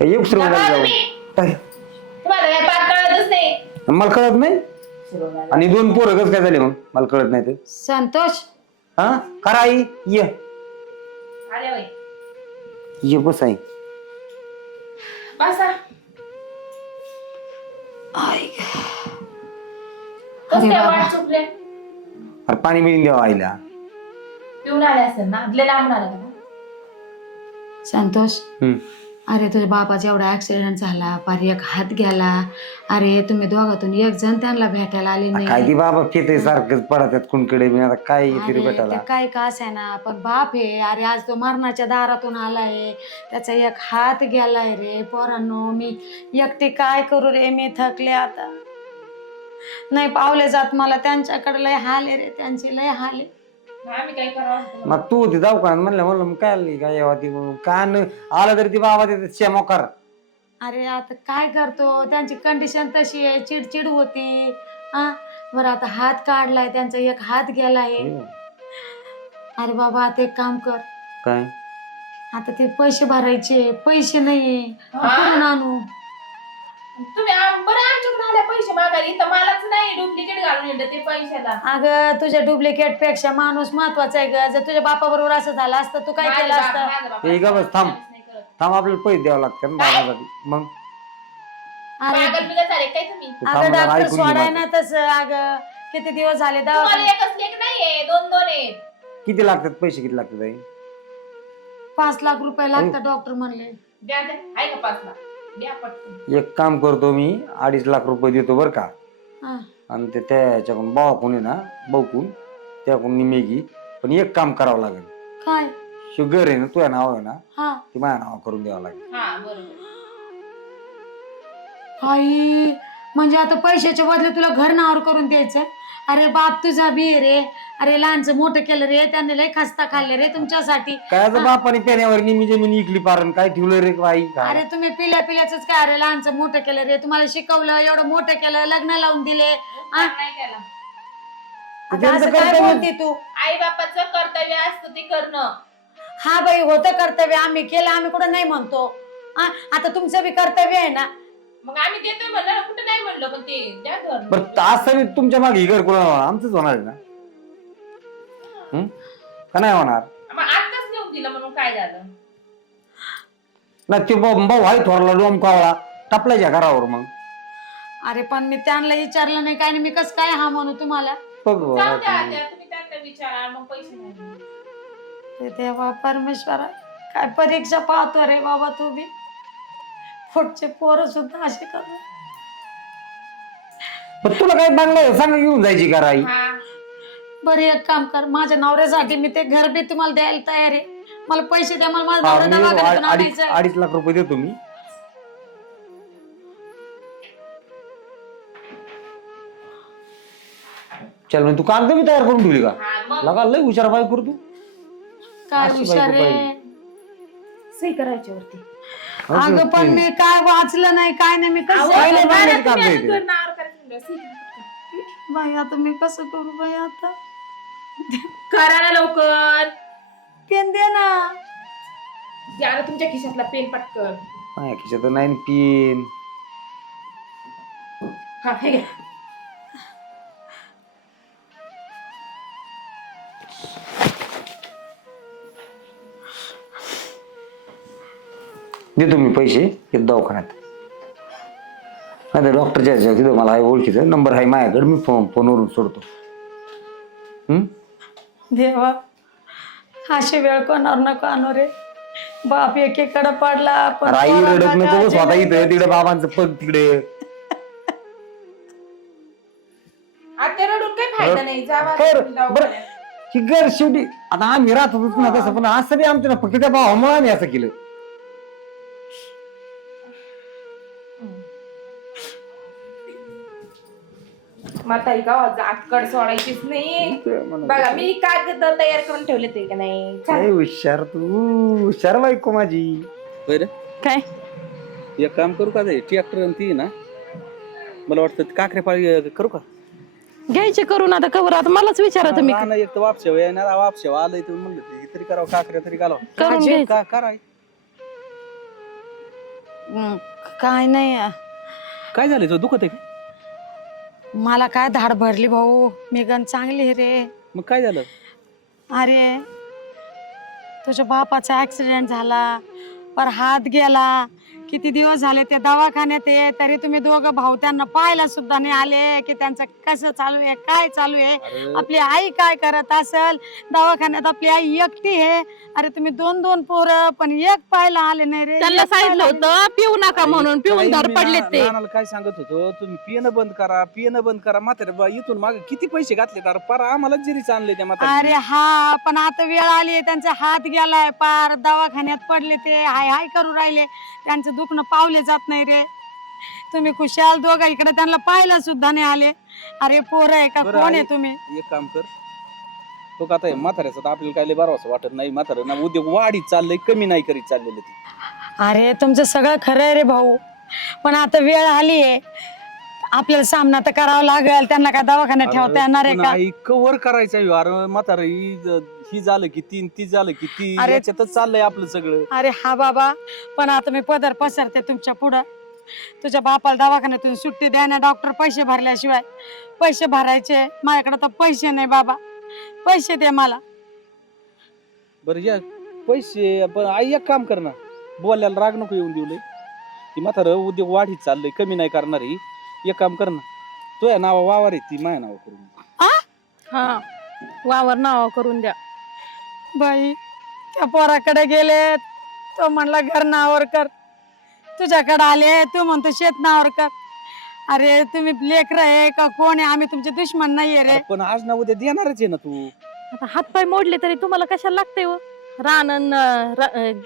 ये श्रीगोंद्याला जावा जाऊ. काय? तुम्हाला काय पाक कळतच नाही. मला कळत नाही? आणि दोन पोरं कसं काय झाले मग? मला कळत नाही ते. संतोष. हा? करा आई ये. आले बाई. ये बस आई. बसा. आई कसं काय वाट चुकले अरे पाणी बिणी द्यावं आईला. पिऊन आले असेल ना? लय लांबून आला का? संतोष. हम्म. अरे तुझ्या बापाचा एवढा ऍक्सिडेंट झाला पार एक हात गेला. अरे तुम्ही दोघातून एक जण त्यांना भेटायला आले काय नाही. ती बाबा फिते सारखंच पडतात कुणकडे मी आता काय भेटायला? काय का आहे ना पण बाप आहे. अरे आज तो मरणाच्या दारातून आलाय. त्याचा एक हात गेलाय रे पोरांनो. मी एकटी काय करू रे? मी थकले आता. नाही पावले जात मला. त्यांच्याकडे लय हाल रे. त्यांची लय हाल आम्ही काय करावं? मग तू होती दवाखान्यात म्हणलं म्हणलं मग काय आली काय यावा ती? कान आलं तरी ती बाबा तिथे शेमोकार अरे आता काय करतो? त्यांची कंडिशन तशी आहे चिडचिड होती. हा बरं आता हात काढलाय त्यांचा एक हात गेलाय. अरे बाबा आता एक काम कर. काय? आता ते पैसे भरायचे. पैसे नाही. हा? कुठून आणू? तुम्ही आम- बरं आमच्याकडे आल्या पैसे मागायला. इथं मलाच नाही डुप्लिकेट घालून येतं ते पैशाला. अगं तुझ्या डुप्लिकेटपेक्षा माणूस महत्त्वाचा आहे ग. जर तुझ्या बापा बरोबर असं झालं असतं तू काय माझा केलं बाप- असतं? माझा बाप ए, ग बस, थांब. नाही करत. थांब आपल्याला पैसे द्यावं लागतात ना बाबासाठी मग? अरे पागल बिगल झाले काय तुम्ही? तू अगं जरा, डॉक्टर ऐकून घे सोडाय माझं. ना तसं. अगं किती दिवस झाले तुम्हाला दवाखान्यात एकच लेख नाहीये दोन दोन आहेत. किती लागतात? पैसे किती लागतात आई? पाच लाख रुपये लागतात डॉक्टर म्हणले. द्या द्या. आहे का पाच लाख? द्या पटकन. एक काम करतो मी अडीच लाख रुपये देतो बरं का. हा. आणि ते त्याच्याकडून बावाकडून आहे ना बघून त्याकडून निमे घे पण एक काम करावं लागेल. काय? शुगर आहे ना तुझ्या नाव आहे ना हा. ती माझ्या नाव करून द्यावं लागेल. हा बरोबर. आई म्हणजे आता पैशाच्या बदले तुला घर नावर करून द्यायचं अरे बाप तुझा बी आहे रे. अरे लहानचं मोठं केलं रे त्याने लय खस्ता खाल्ले रे तुमच्यासाठी. काय आता बापाने पेण्यावर निमी जमीन इकली पारण काय ठेवलं रे बाई? अरे तुम्ही पिल्या पिल्याच काय? अरे लहानचं मोठं केलं रे तुम्हाला शिकवलं एवढं मोठं केलं लग्न लावून दिले. हा? नाही त्याला आता त्यांचं असं काय कर्तव्य- बोलते तू? आई बापाचं कर्तव्य असतं ते करणं. हा बाई होतं कर्तव्य. आम्ही केलं आम्ही कुठं नाही म्हणतो. आता तुमचं बी कर्तव्य आहे ना. मग आम्ही देतोय म्हणलं कुठं नाही म्हणलं पण ते द्या घर. बरं असं बी तुमच्या मागे घर कोणा होणार? आमचंच होणार आहे ना? हं? का नाही होणार? मग आत्ताच नेऊन दिलं म्हणून काय झालं? ना ते भाऊ भाऊ आहे थोरला डोम कावळा टापलायच्या घरावर मग. अरे पण मी त्यांना विचारलं नाही काय नाही मी कसं काय हा म्हणू तुम्हाला? बघ बाबा जाऊ द्या तुम्ही. द्या, तुम्ही त्यांना विचारा मग पैसे नाही ते देवा परमेश्वरा काय परीक्षा पाहतो रे बाबा तू बी. पुढचे पोरं सुद्धा असे पण तुला काय बांगला सांग घेऊन जायची का राई? हा. बरं एक काम कर. माझ्या नवऱ्यासाठी मी ते घर बी तुम्हाला द्यायला तयार आहे. मला पैसे द्या मला माझा हा, नवरा मी दवाखान्यातून अडीच आणायचं अडीच लाख रुपये देतो मी. चल मग तू कागद मी तयार करून ठेवली का? हा लगा लय हुशार बाई करू तू. काय अशी हुशार आहे? सही करायची वरती. अगं पण मी काय वाचलं नाही काय नाही मी कसं काय नाही. बाई आता मी कसं करू बाई आता? करा ना लवकर. पेन दे ना. द्या ना तुमच्या खिशातला पेन पटकन. माझ्या खिशात नाही पिन. हा हे घ्या. देतो मी पैसे येत दवाखान्यात नाही डॉक्टरच्या ह्याच्यावर तिथं मला आहे ओळखीचं नंबर आहे माझ्याकडे मी फोन फोनवरून सोडतो हं? देवा अशी वेळ कोणावर नको आणू रे बाप एकीकडे पडला पण अरे आई रडत नको काळजी स्वतः नाही. इथं तिकडे बाबांचं पग तिकडे आता रडून काही फायदा नाही जावा तर तुम्ही बरं दवाखान्यात. ही घर शेवटी आता आम्ही राहत होतो ना तसं पण असं बी आमच्या ना फक्त त्या भावामुळे आम्ही असं केलं म्हातारी गावात आटकड सोडायचीच नाही. बघा मी कागद तयार करून ठेवले ते का नाही? हुशार तू हुशार बायको माझी. बरं काय? एक काम करू का ते? ट्रॅक्टर आणि ती ना मला वाटतं ते काकरे पाळी करू का? घ्यायचे करून आता कवर आता मलाच विचारा तुम्ही. हा, नाही एक तर वापशेव येणार वापशेव आलंय तुम्ही म्हणलं ते तरी करावं काकऱ्या तरी घालावं. करून घ्यायचं. का करा हं, काय नाही. काय झालं तो दुखत आहे का? मला काय धाड भरली भाऊ? मी गण चांगली रे. मग काय झालं? अरे तुझ्या बापाचा ऍक्सिडेंट झाला पर हात गेला. किती दिवस झाले ते दवाखान्यात आहे तरी तुम्ही दोघं भाऊ त्यांना पाहायला सुद्धा नाही आले की त्यांचं कसं चालू आहे काय चालू आहे? आपली आई काय करत असल? दवाखान्यात आपली आई एकटी आहे. अरे तुम्ही दोन दोन पोरं पण एक पाहायला आले नाही रे त्यांना एक पाहायला सांगितलं. होतं पिऊ नका म्हणून पिऊन पडलेत ना- ते. नानाला काय सांगत होतो तुम्ही पिणं बंद करा पिणं बंद करा. म्हातारे बा इथून मागे किती पैसे घातले तर? पार आम्हाला जिरीच आणले त्या अरे म्हातारे हा पण आता वेळ आली त्यांचा हात गेलाय पार दवाखान्यात पडले ते हाय हाय करू राहिले. त्यांचं दुखणं पावले जात नाही रे. तुम्ही खुशाल दोघं इकडे त्यांना पाहायला सुद्धा नाही आले. अरे पोर आहे का? बरं, कोण आहे आई- तुम्ही? एक काम कर. तो का आता हे म्हाताऱ्याचं तर आपल्याला काय बरं असं वाटत नाही. म्हातारं ना उद्योग वाढीत चाललंय कमी नाही करीत चाललेलं ती. अरे तुमचं सगळं खरं आहे रे भाऊ. पण आता वेळ आली आहे. आपल्याला सामना तर करावा लागेल. त्यांना काय दवाखान्यात ठेवता येणार आहे का? कव्हर करायचा ह्यो. अरे म्हातारं ही ज- ही झालं की तीन ती झालं की ती अरे- याच्यातच चाललंय आपलं सगळं. अरे हा बाबा पण आता मी पदर पसरते तुमच्या पुढं. तुझ्या बापाला दवाखान्यातून सुट्टी द्या ना डॉक्टर पैसे भरल्याशिवाय. पैसे भरायचे माझ्याकडे तर पैसे नाही बाबा. पैसे दे मला. बरं या पैसे पण आई एक काम कर ना. बोलायला राग नको येऊन देऊ लय. ती म्हातारं उद्योग वाढीत चाललंय कमी नाही करणार ही. एक काम कर ना. तुझ्या नावा वावर आहे ती माझ्या नावा करून हा. वावर नाव करून द्या. बाई त्या पोराकडे गेले तो म्हणला घर नावावर कर. तुझ्याकडे आले तू म्हणतो शेत नावावर कर. अरे तुम्ही लेकर आहे का? कोण आहे? आम्ही तुमचे दुश्मन नाहीये रे. पण आज ना उद्या देणारच आहे ना तू. आता हातपाय मोडले तरी तुम्हाला कशाला लागतंय व रानन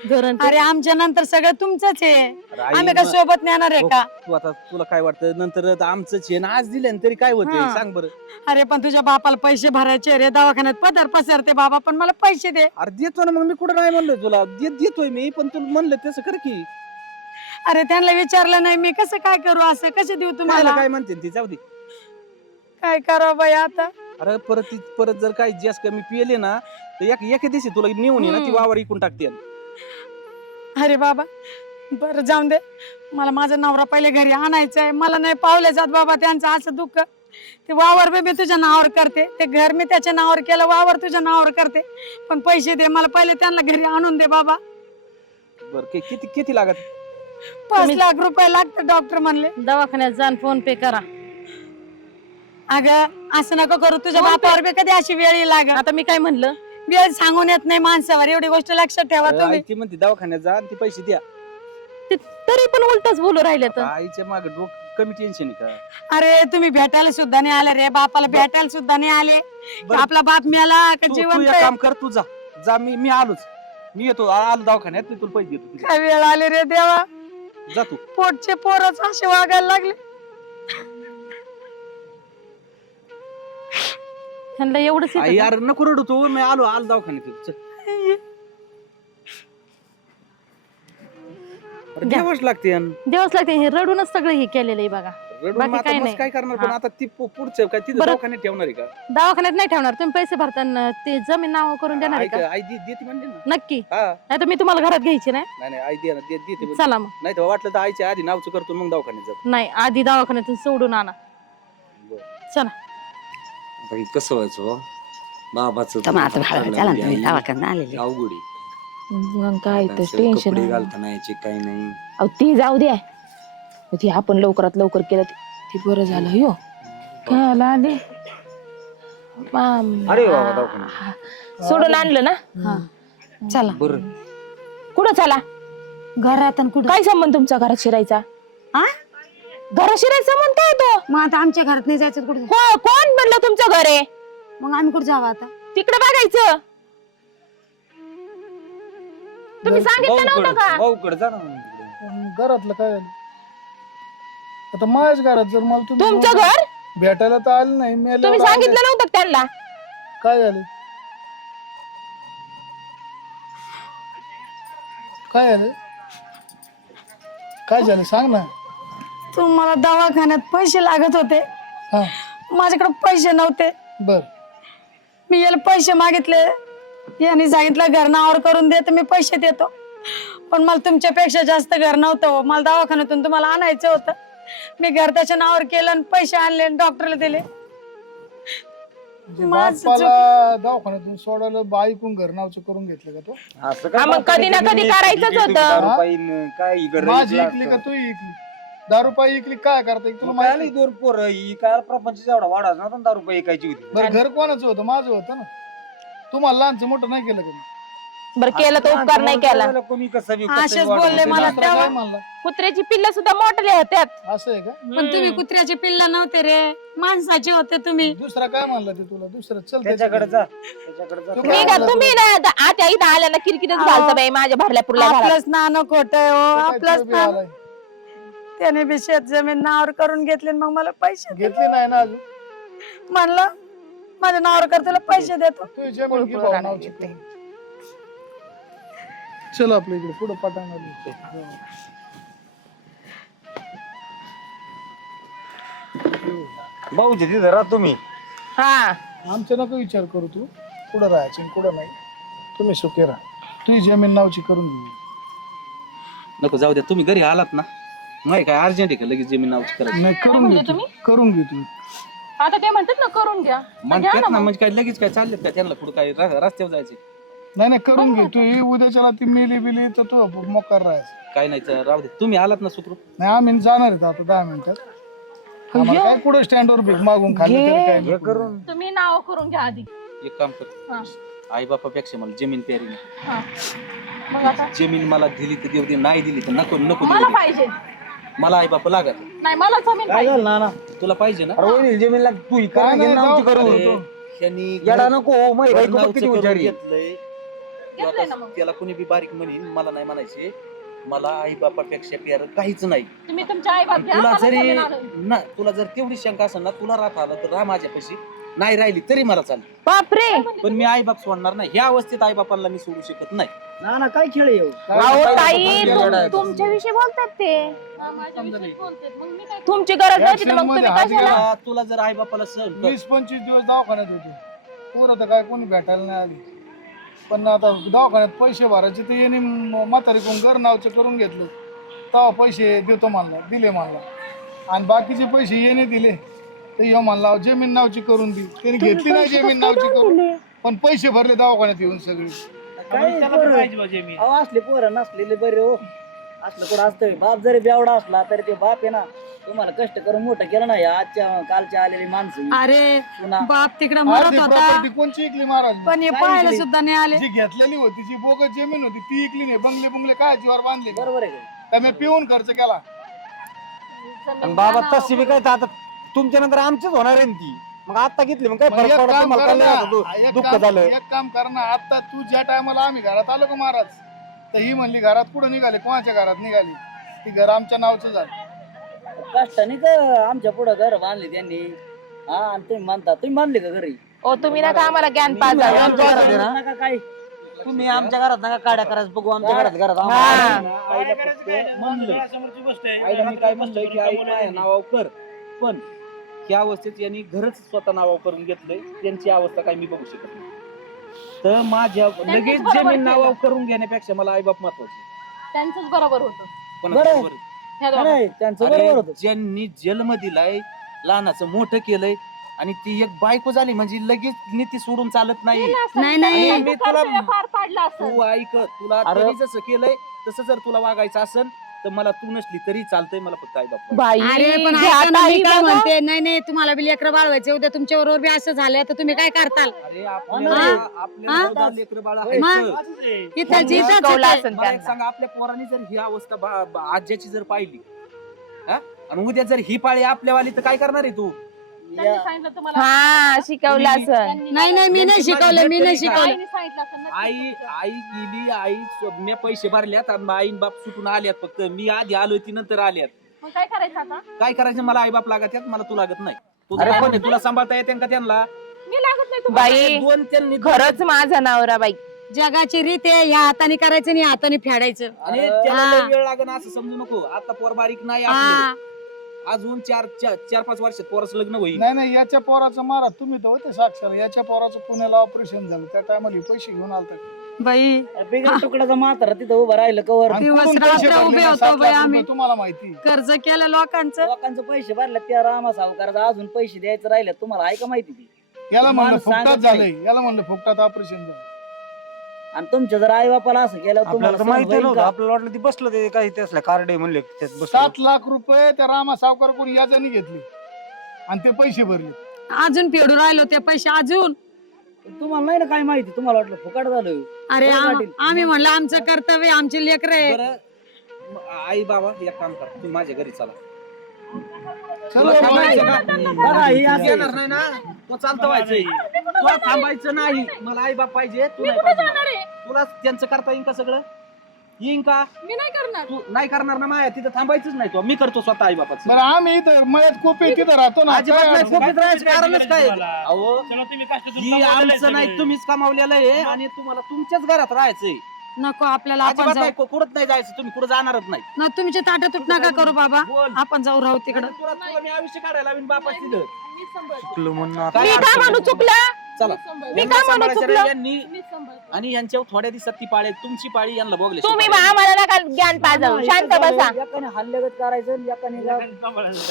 घरण अरे आमच्या नंतर सगळं तुमचंच आहे. आई, आम्ही का मग- सोबत नेणार आहे का? तू आता तुला काय वाटतं? नंतर आता आमचंच आहे ना? आज दिले तरी काय होते. सांग बरं. अरे पण तुझ्या बापाला पैसे भरायचे रे दवाखान्यात पदर पसरते बाबा पण मला पैसे दे. अरे देतो ना मग मी कुठं नाही म्हणलोय तुला. देत देतोय मी पण तू म्हणलं तसं कर की. अरे त्यांना विचारलं नाही मी कसं काय करू? असं कसं देऊ तुम्हाला तुम्हाला? काय म्हणते ती? जाऊ दे. काय करावं बाई आता? अरे परत ती परत जर काही जास्त कमी पिले ना तर एक एके दिवशी तुला नेऊन ये ना ती. वावर इकून टाकते. अरे बाबा बरं जाऊन दे. मला माझा नवरा पहिले घरी आणायचा आहे मला नाही पावले जात बाबा त्यांचं असं दुःख. ते वावर बी मी तुझ्या नावावर करते. ते घर मी त्याच्या नावावर केलं वावर तुझ्या नावावर करते. पण पैसे दे मला पहिले त्यांना घरी आणून दे बाबा. बर किती किती लागत? पाच लाख रुपये लागतात डॉक्टर म्हणले. दवाखान्यात जाऊन फोन पे करा. अगं असं नको करू. तुझ्या बापावर बी कधी अशी वेळ लाग आता मी काय म्हणलं? वेळ सांगून येत नाही माणसावर एवढी गोष्ट लक्षात ठेवा अरे तुम्ही. आई ती म्हणते दवाखान्यात जा आणि ती पैसे द्या. ते तरी पण उलटच बोलू राहिले तर. आईच्या माग डोक कमी टेन्शन का? अरे तुम्ही भेटायला सुद्धा नाही आले रे बापाला भेटायला सुद्धा नाही आले. बरं. आपला बाप मेला का तू तू जिवंत एक आहे? काम कर तू जा. जा मी मी आलोच. मी येतो आ- आलो दवाखान्यात मी तुला पैसे देतो तुझे. काय वेळ आली रे देवा? जा तू. पोटचे पोरच असे वागायला लागले. त्यांना एवढंच आई येतं का? यार नको रडू तू मी आलो आलो दवाखान्यात चल. अरे द्या. द्यावंच लागते. देवच लागते हे रडूनच सगळं हे केलेलं आहे बघा रडून बाकी मग आता काही मस्त नाही. काय करणार पण हा. आता ती पु- पुढचं काय तिथं बरं. दवाखान्यात ठेवणार आहे का दवाखान्यात नाही ठेवणार तुम्ही पैसे भरताना ते जमीन नाव करून देणार आहे आई का आई दे- देते म्हणले ना नक्की हा नाही तर मी तुम्हाला घरात घ्यायची नाही नाही नाही आई दे ना, दे- देते म्हणले. चला मग नाही तर वाटलं तर आईच्या आधी नावचं करतो मग दवाखान्यात जातो नाही आधी दवाखान्यातून सोडून आणा चला कसं व्हायचं हो? बाबाचं तर मग आता भाडं चला ना तुम्ही आई दवाखान्यात आलेले अवघड आहे. मग काय तर टेन्शन कपडे. घालता नाही याचे काही नाही. अहो ती जाऊ द्या. ती आपण लवकरात लवकर केलं ते- ते बरं झालं हो काय आला आले? माम- अरे दवाखान्यात. सोडून आणलं ना? हा. चला. बरं. कुठं चला? घरात आणि कुठं? काय संबंध तुमचा घरात शिरायचा? हा? घरात शिरायचा काय तो? मग आता आमच्या घरात नाही जायचं कुठे? को- कोण म्हणलं तुमचं घर आहे? मग आम्ही कुठे जावं आता? तिकडे बघायचं. तुम्ही सांगितलं नव्हतं का? भाऊकडे जा ना मग तिकडे. घरातलं काय झालं? आता माझ्याच घरात जर मला तुम्ही तुमचं घर? भेटायला तर आलं नाही मेल्यावर तुम्ही आले. सांगितलं नव्हतं का त्यांना? काय झालं? काय झालं? काय झालं? सांग ना. तुम्हाला दवाखान्यात पैसे लागत होते. हा. माझ्याकडे पैसे नव्हते. बर. मी याला पैसे मागितले. यांनी सांगितलं घर नावावर करून दे तर मी पैसे देतो. पण मला तुमच्यापेक्षा जास्त घर नव्हतं हो. मला दवाखान्यातून तुम्हाला आणायचं होतं. मी घर त्याच्या नावावर केलं आणि पैसे आणले आणि डॉक्टरला दिले. म्हणजे माझं बापाला दवाखान्यातून सोडायला बाईकून घर नावचं करून घेतलं का तो? असं हा, मग कधी ना कधी करायचंच होतं. दारू पाईन काय माझी इकडं इकली का. तू इकली दारू पायी इकली काय करता तुला मग काय माहिती दोन पोरं ही काय प्रपंच एवढा वाढा ना दारू रुपये ऐकायची होती. बरं घर कोणाचं होतं? माझं होतं ना. तुम्हाला लहानचं मोठं नाही केलं का? मी? बरं केलं तर उपकार नाही केला. कोणी कसं बी- असेच कसंही वाढवून बोलले देईल. मला दुसरं काय म्हणला. कुत्र्याची पिल्ल सुद्धा मोठले होत्यात. असं आहे का? पण तुम्ही कुत्र्याचे पिल्ल नव्हते रे. माणसाचे होते तुम्ही. दुसरा काय म्हणला ते तुला? दुसरं चल त्याच्याकडे. जा. त्याच्याकडे जा. तू मी का म्हणला तुम्ही ना द- आता इथं आल्या ना किरकिरच. घालता बाई माझ्या भरल्या पुरल्या घरात. आपलंच नाणं खोट आहे हो आपलंच नाणं. त्याने बी शेत जमीन नावावर करून घेतले आणि मग मला पैसे. घेतली नाही ना अजून? म्हणलं माझ्या नावावर कर तुला पैसे देतो. तू जमीन घे भाऊ नावची चल आपल्या इकडे पुढे पटांगण भाऊजी तिथं राहा तुम्ही. हा. आमचं नको विचार करू तू. कुठं राहायचं आणि कुठं नाही. तुम्ही सुखी राहा. तुझी जमीन नावची करून घेऊ नको जाऊ द्या. तुम्ही घरी आलात ना? नाही काय अर्जंट आहे का लगेच जमीन नावची करायची? नाही करून म्हणले घे तू. तुम्ही? करून घे तू आता ते म्हणतात ना करून घ्या. म्हणतात ना म्हणजे काय लगेच काय चाललेत का त्यांना कुठं काय र- रस्त्यावर जायचे? नाही नाही करून घे तू ही उद्याच्याला ती मिली बिली तर तू मोकार राहायचं. काय नाही तर राहू दे. तुम्ही आलात ना सुखरू नाही आम्ही जाणार आहेत आता दहा मिनिटात आम्हाला काय पुढे स्टँडवर भीक मागून खाल्ली तरी काय हे करून. तुम्ही नाव करून घ्या आधी. एक काम कर. हा. आई बापापेक्षा मला जमीन प्यारी नाही. हा. मग आता? जमीन मला दिली तर देऊ दे नाही दिली तर नको नको देऊ मला दे. पाहिजे. मला आई बापा लागत नाही. मला जमीन काय पाहिजे झालं ना ना तुला पाहिजे ना? अरे वहिनी जमीन लाग तू काय इकडे नाही, घे नावची जाऊ करून खाली. त्यांनी येडा नको हो, बायको बघ नावचं किती करून हुशारी आहे. घेतलंय. घेतलंय ना आता मग. त्याला कोणी बी बारीक म्हणेन मला नाही म्हणायचे. मला आई बापापेक्षा प्यार काहीच नाही. तुम्ही तुमच्या आई बाप घ्या तुला मला जरी जमीन आणून. ना तुला जर तेवढी शंका असेल ना तुला राहत आलं तर राह माझ्यापाशी. नाही राहिली तरी मला चालेल. बापरे! पण मी आई बाप सोडणार नाही. ह्या अवस्थेत आई बापांना मी सोडू शकत नाही. ना ना काय खेळ येऊ अहो ताई बापाचं तुम- येडा आहे. तुमच्याविषयी बोलतात ते. माझ्या विषयी बोलतेत. मग मी काय तुमची गरज नव्हती तर मग तुम्ही ऍक्सिडेंटमध्ये हात कशाला? गेला. तुला जर आई बापाला कर. वीस पंचवीस दिवस दवाखान्यात होते. पोरं तर काय कोणी भेटायला नाही आली. पण आता दवाखान्यात पैसे भरायचे ते येणे म्हातारी कोण घर नावचं करून घेतलं. तेव्हा पैसे देतो म्हणला दिले म्हणला. आणि बाकीचे पैसे येणे दिले. तर ये म्हणला जमीन नावची करून दे. त्यांनी घेतली नाही जमीन नावची करून. पण पैसे भरले दवाखान्यात येऊन सगळे. अहो असले पोरं नसलेले बरे हो. असलं कुठं असतं बाप जरी बेवडा असला तरी ते बाप आहे ना तुम्हाला कष्ट करून मोठं केलं नाही. आजच्या कालच्या आलेली माणसं अरे पुन्हा बाप तिकडे मरत अर्धी होता. कोणची इकली महाराज? पण हे पाहायला सुद्धा नाही आले. जी घेतलेली होती जी बोगस जमीन होती ती इकली नाही. बंगले बुंगले काय जीवावर बांधले? बरोबर आहे. का? का मी पिऊन खर्च केला. आणि बाबा तशी बी काय तर आता तुमच्या नंतर आमचीच होणार आहे ना ती. मग आता घेतली मग काय मग फरक एक पडत काम तुम्हाला कर काय नाही ना, आता दु- एक दुःख काम- झालं. एक काम कर ना आता तू ज्या टायमाला आम्ही घरात आलो का महाराज तर ही म्हणली घरात कुठं निघाली? कोणाच्या घरात निघाली? ती घर आमच्या नावचं झालं. कष्टाने तर आमच्या पुढं घर बांधले त्यांनी. हा आणि तुम्ही म्हणता तुम्ही बांधले का घरी? ओ तुम्ही नका आम्हाला ज्ञान पाच तुम्ही आमच्या घरात आहे ना? नका काय तुम्ही आमच्या घरात नका काड्या करायचं. बघू आमच्या घरात घरात हा. आम्हाला- आईला फक्त म्हणलंय. आईला मी काय म्हणलंय की आई माझ्या नावावर कर. पण ह्या अवस्थेत यांनी घरच स्वतः नावावर करून घेतलंय त्यांची अवस्था काय मी बघू शकत नाही तर माझ्या लगेच बरोबर जमीन केलं. नावावर करून घेण्यापेक्षा मला आई बाप महत्त्वाचे त्यांचंच बरोबर होतं पण बरं आहे. बरोबर. ह्या नाही, दोघांचं. नाही त्यांचं अरे, बरोबर होतं ज्यांनी जन्म दिलाय लहानाचं मोठं केलंय आणि ती एक बायको झाली म्हणजे लगेच नीती सोडून चालत नाही केलं असेल. नाही, नाही. त्यांचं मी तुला- कर्तव्य पार पाडलं असेल तू ऐक तुला अरे- त्यांनी जसं केलंय तसं जर तुला वागायचं असेल तर मला तू नसली तरी चालतंय मला फक्त आई बाप बाई अरे पण घ्या ऐका ना, ताई मी काय बघा. म्हणते नाही नाही तुम्हाला बी लेकरं बाळवायचे उद्या तुमच्या बरोबर बी असं झालं तर तुम्ही काय करताल अरे? आपल्याला आपल्याला हा? चौदा लेकरं बाळं मग? आहेतच. इथं त्यांनी जिथंच शिकवलं होते. असेल मला एक त्यांना. सांगा आपल्या पोरांनी जर ही अवस्था बा- बा- आज्याची जर पाहिली हा? आणि उद्या जर ही पाळी आपल्यावाली तर काय करणार आहे तू त्यांनी सांगितलं तुम्हाला हा शिकवलं त्यांनी- नाही नाही मी नाही शिकवलं मी नाही शिकवलं. आईने सांगितलं असेल नक्की आई. आई गेली आई मी पैसे भरल्यात आणि आईन बाप सुटून आल्यात फक्त. मी आधी आलोय ती नंतर आल्यात. मग काय करायचं आता? काय करायचं? मला आई बाप लागत आहेत मला तू लागत नाही. तुझं अरे म्हणे, तुला सांभाळता येते का त्यांना? मी लागत नाही तुम्हाला. बाई दोन त्यांनी खरंच माझा नवरा बाई. जगाची रीत आहे ह्या हाताने करायचं आणि हाताने फेडायचं. आणि त्याला लय. वेळ लागण असं समजू नको. आता पोर बारीक नाही हा. आपलं अजून चार चार चार पाच वर्षात पोराचं लग्न होईल. नाही नाही याच्या पोराचं मारा. तुम्ही तर होते साक्षर. याच्या पोराचं पुण्याला ऑपरेशन झालं. त्या टायमाला पैसे घेऊन आलता. बाई. बिगर तुकड्याचा म्हातारा तिथं उभं राहिलं कवर आणि दिवस कुठून पैसे रात्र भरले उभे ना, होतो सात बाई आम्ही. तुम्हाला माहिती. कर्ज केलं लोकांचं. लोकांचे पैसे भरले त्या रामा सावकाराचा अजून पैसे द्यायचं राहिले. तुम्हाला आहे का माहिती ती? याला म्हणलं फुकटात सांगत झालंय. याला म्हणलं फुकटात ऑपरेशन झालं आणि तुमच्या जर आई बापाला असं केलं आपल्याला तुम्हाला तर माहिती नव्हतं? आपल्याला वाटलं ती बसलं ते काही ते असलं कार्ड आहे म्हणले त्यात बसलं. सात लाख रुपये त्या रामा सावकार कोणी याच्याने घेतले. आणि ते पैसे भरले. अजून फेडून राहिलो ते पैसे अजून. तुम्हाला नाही ना काय माहिती? तुम्हाला वाटलं फुकट झालं अरे बरं आम- वाटेल. आम्ही म्हणलं आमचं कर्तव्य आमची लेकर आहे बरं. आई बाबा एक काम करा. तुम्ही माझ्या घरी चला. चला तुला बाबा. बघा ही असं येणार नाही ना. तो चालतं व्हायचंय तुला थांबायचं नाही. मला आई बाप पाहिजे. तू नाही पाहिजे. तुला त्यांचं करता येईन का सगळं? येईन का? मी नाही करणार. तू नाही करणार ना माया. तिथं थांबायचंच नाही तो. मी करतो स्वतः आई बापाचं बरं आम्ही इथं मळ्यात कोपे तिथं राहतो ना. अजिबात काय नाही अडचण? राहायचं. कारणच काय? अहो ही आमचं नाही. तुम्हीच कमावलेलं आहे आणि तुम्हाला तुमच्याच घरात राहायचंय. नको आपल्याला आपण अजिबात जाऊ. नाही. कुठं नाही जायचं. तुम्ही कुठं जाणारच नाही. ना तुमची ताट तुट नका करू बाबा. बोल. आपण जाऊ राहू तिकडं. तुला तुला मी आयुष्य काढायला लावीन बापाच तिथं मी सांभाळते. चुकलं म्हणून काय म्हणू. चुकलं? चला मी यांना काय सांभाळायचं चुकलं? यांनी. आणि यांच्या थोड्या दिवसात ती पाळे तुमची पाळी यांना बघले तुम्ही बा आम्हाला नका ज्ञान पाजावू शांत बसा एकाने हल्लेगत करायचं आणि एकाने गा-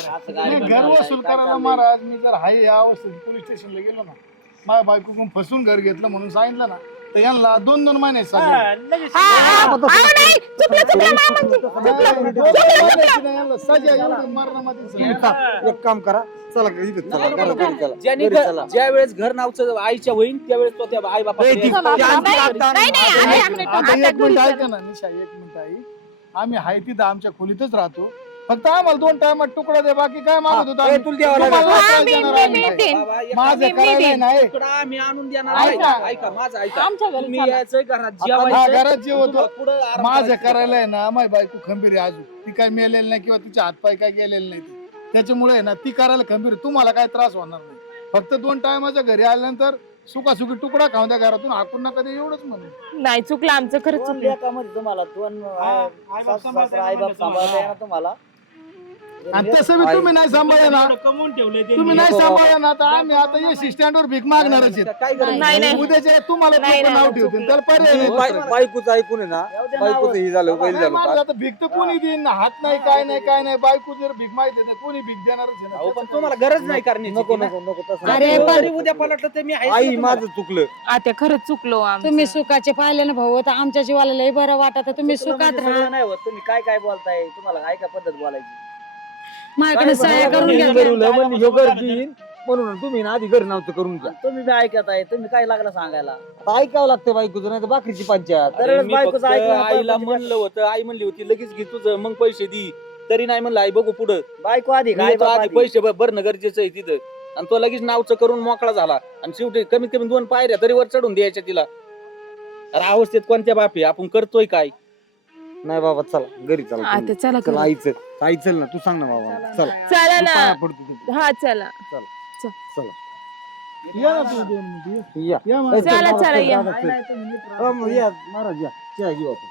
असं काय नाही, घर वसूल करायला? महाराज मी जर हाय या अवस्थेत पोलीस स्टेशनला गेलो ना माझ्या बायकोकडून फसून घर घेतलं म्हणून सांगितलं ना तर यांना दोन दोन महिने सजा. हा, हा. अहो, नाही चुकलं चुकलं मामांची दोन दोन महिन्याची नाही, यांना सजा एवढी मरणामध्ये सजा. एक काम करा चला इथं चला नको, घरी- नको. घरी चला. ज्याने घरी चला. ज्या वेळेस घर नावचं आईच्या होईन त्यावेळेस तो त्या आई बापा ए, ती- ती आणखी नाही, आता- नाही, नाही, आता आम्ही- एक आम्ही- मिनिट, आता आता एक मिनिट घरी ऐका ना निशा एक मिनिट आई आम्ही हाय तिथं आमच्या खोलीतच राहतो फक्त आम्हाला दोन टायमात तुकडा दे बाकी काय मागत होतो आम्ही? तुला द्यावं. तुम्हाला त्रास देणार आम्ही नाही. देईन. बाबा, एक माझं मी- मी करायला देईन. नाही तुकडा आम्ही आणून देणार नाही. ऐका. ऐका माझं ऐका आमच्या घरी तुम्ही चला. यायचं घरात हा जेवायचं घरात जे होतं तुम्हाला पुढं आराम माझं. करायला आहे ना माझी बायको खंबीर आहे अजून ती काय मेलेली नाही किंवा तिचे हातपाय काय गेलेले नाही त्याच्यामुळे आहे ना ती करायला खंबीर. तुम्हाला काय त्रास होणार नाही. फक्त दोन टायमाच्या घरी आल्यानंतर सुखासुखी तुकडा खाऊन द्या घरातून. हाकून नका ते एवढंच म्हणून नाही चुकलं आमचं खरंच दोन चुकलं. लेकामध्ये तुम्हाला. दोन आई बाप सांभाळता येणार तुम्हाला? आणि तसं बी तुम्ही नाही सांभाळा ना तुम्ही नाही सांभाळा ना तर आम्ही आता एसी स्टँडवर भीक मागणारच आहेत. काय नाही नाही. उद्याचे तुम्हाला नाही, लोकं नाही, नाव ठेवतील? त्याला पर्याय नाही. बायकोचं ऐकून आहे ना. बायकोचं. हे झालं बैल झालं का? आता भीक तर कोणी देईन ना. हात नाही काय नाही काय नाही. बायको जर भीक माहिती तर कोणी भीक देणारच अहो, पण आहे तुम्हाला गरज नाही करण्याची नको ना. नको नको तसं अरे, नको. पण- जरी उद्या पलटलं तर मी आहेच आई ना. माझं चुकलं. आता खरंच चुकलो. तुम्ही सुखाचे पाहिले ना भाऊ तर आमच्या जीवाला लय बरं वाटत. तुम्ही चुकलं सुखात म्हणजे राहा नाही होत. तुम्ही काय काय बोलताय? तुम्हाला काय काय पद्धत बोलायची? माझ्याकडे सहाय्य करून घ्या. म्हणजे ह्यो घर देईन म्हणून तुम्ही ना आधी घर नव्हतं करून घ्या. तुम्ही बी ऐकत आहे तुम्ही काय लागला सांगायला? आता ऐकावं लागतं बायकोचं नाही तर बाकीची पंचायत. अरे, दरवेळेस मी बायकोचं फक्त ऐकलं, आईला म्हणलं होतं आई म्हणली होती लगेच घे तुझं मग पैसे दी. तरी नाही म्हणलं आई बघू पुढं. बायको आधी मी काय येतो आधी पैसे भ- भरणं गरजेचं आहे तिथं. आणि तो लगेच नावचं करून मोकळा झाला. आणि शेवटी कमीत कमी दोन पायऱ्या तरी वर चढून द्यायच्या तिला. अरे अवस्थेत कोणत्या बापी आपण करतोय काय? नाही बाबा चला घरी चला आता तुम्ही. चला चला घरी. आईचं आई चल ना तू सांग ना बाबा चला चला ना पाया पडतो तिथे. हा चला चला या ना तू दोन मिनिटं, या या माणूस. चल, चला, चला, चल, या. चल. अ, या महाराज या चहा घेऊ आपण